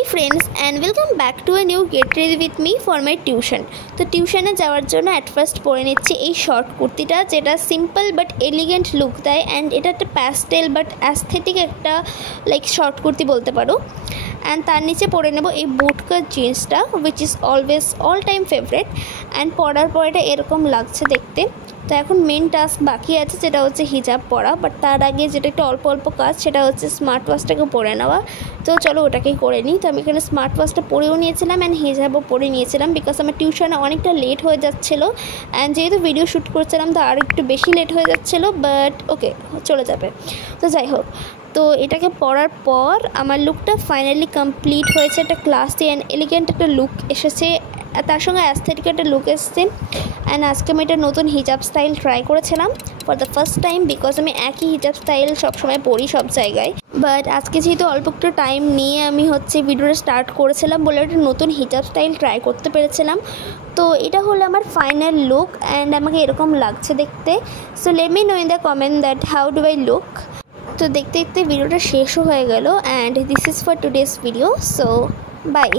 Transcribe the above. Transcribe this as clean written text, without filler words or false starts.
Hey friends, and welcome back to a new Get Ready with me for my tuition. তো টিউশনে যাওয়ার জন্য at first পরে নিচ্ছি এই শর্ট কুর্তিটা, যেটা সিম্পল বাট এলিগেন্ট লুক দেয় অ্যান্ড এটা একটা প্যাস্টেল বাট অ্যাস্থেটিক একটা লাইক শর্ট কুর্তি বলতে পারো। অ্যান্ড তার নিচে পরে নেব এই বুটকাট জিন্সটা, which is always all time favourite. And পরার পর এটা এরকম লাগছে দেখতে। তো এখন মেন টাস্ক বাকি আছে, যেটা হচ্ছে হিজাব পরা, বাট তার আগে যেটা একটু অল্প অল্প কাজ, সেটা হচ্ছে স্মার্ট ওয়াচটাকে পরে নেওয়া। তো চলো ওটাকেই করে নিই। তো আমি এখানে স্মার্ট ওয়াচটা পরেও নিয়েছিলাম অ্যান্ড হিজাবও পরে নিয়েছিলাম, বিকজ আমার টিউশনে অনেকটা লেট হয়ে যাচ্ছিলো অ্যান্ড যেহেতু ভিডিও শ্যুট করছিলাম তো আর একটু বেশি লেট হয়ে যাচ্ছিলো, বাট ওকে চলে যাবে। তো যাই হোক, তো এটাকে পরার পর আমার লুকটা ফাইনালি কমপ্লিট হয়েছে। একটা ক্লাসি অ্যান্ড এলিগেন্ট একটা লুক এসেছে, তার সঙ্গে অ্যাস্থেটিক একটা লুক এসেছে। অ্যান্ড আজকে আমি একটা নতুন হিজাব স্টাইল ট্রাই করেছিলাম for the first time, because আমি একই হিজাব স্টাইল সবসময় পরি সব জায়গায়। বাট আজকে যেহেতু অল্প একটু টাইম নিয়ে আমি ভিডিওটা স্টার্ট করেছিলাম বলে একটা নতুন হিজাব স্টাইল ট্রাই করতে পেরেছিলাম। তো এটা হলো আমার ফাইনাল লুক অ্যান্ড আমাকে এরকম লাগছে দেখতে। So let me know in the comment that how do I look. তো দেখতে দেখতে ভিডিওটা শেষও হয়ে গেল and this is for today's video. So by.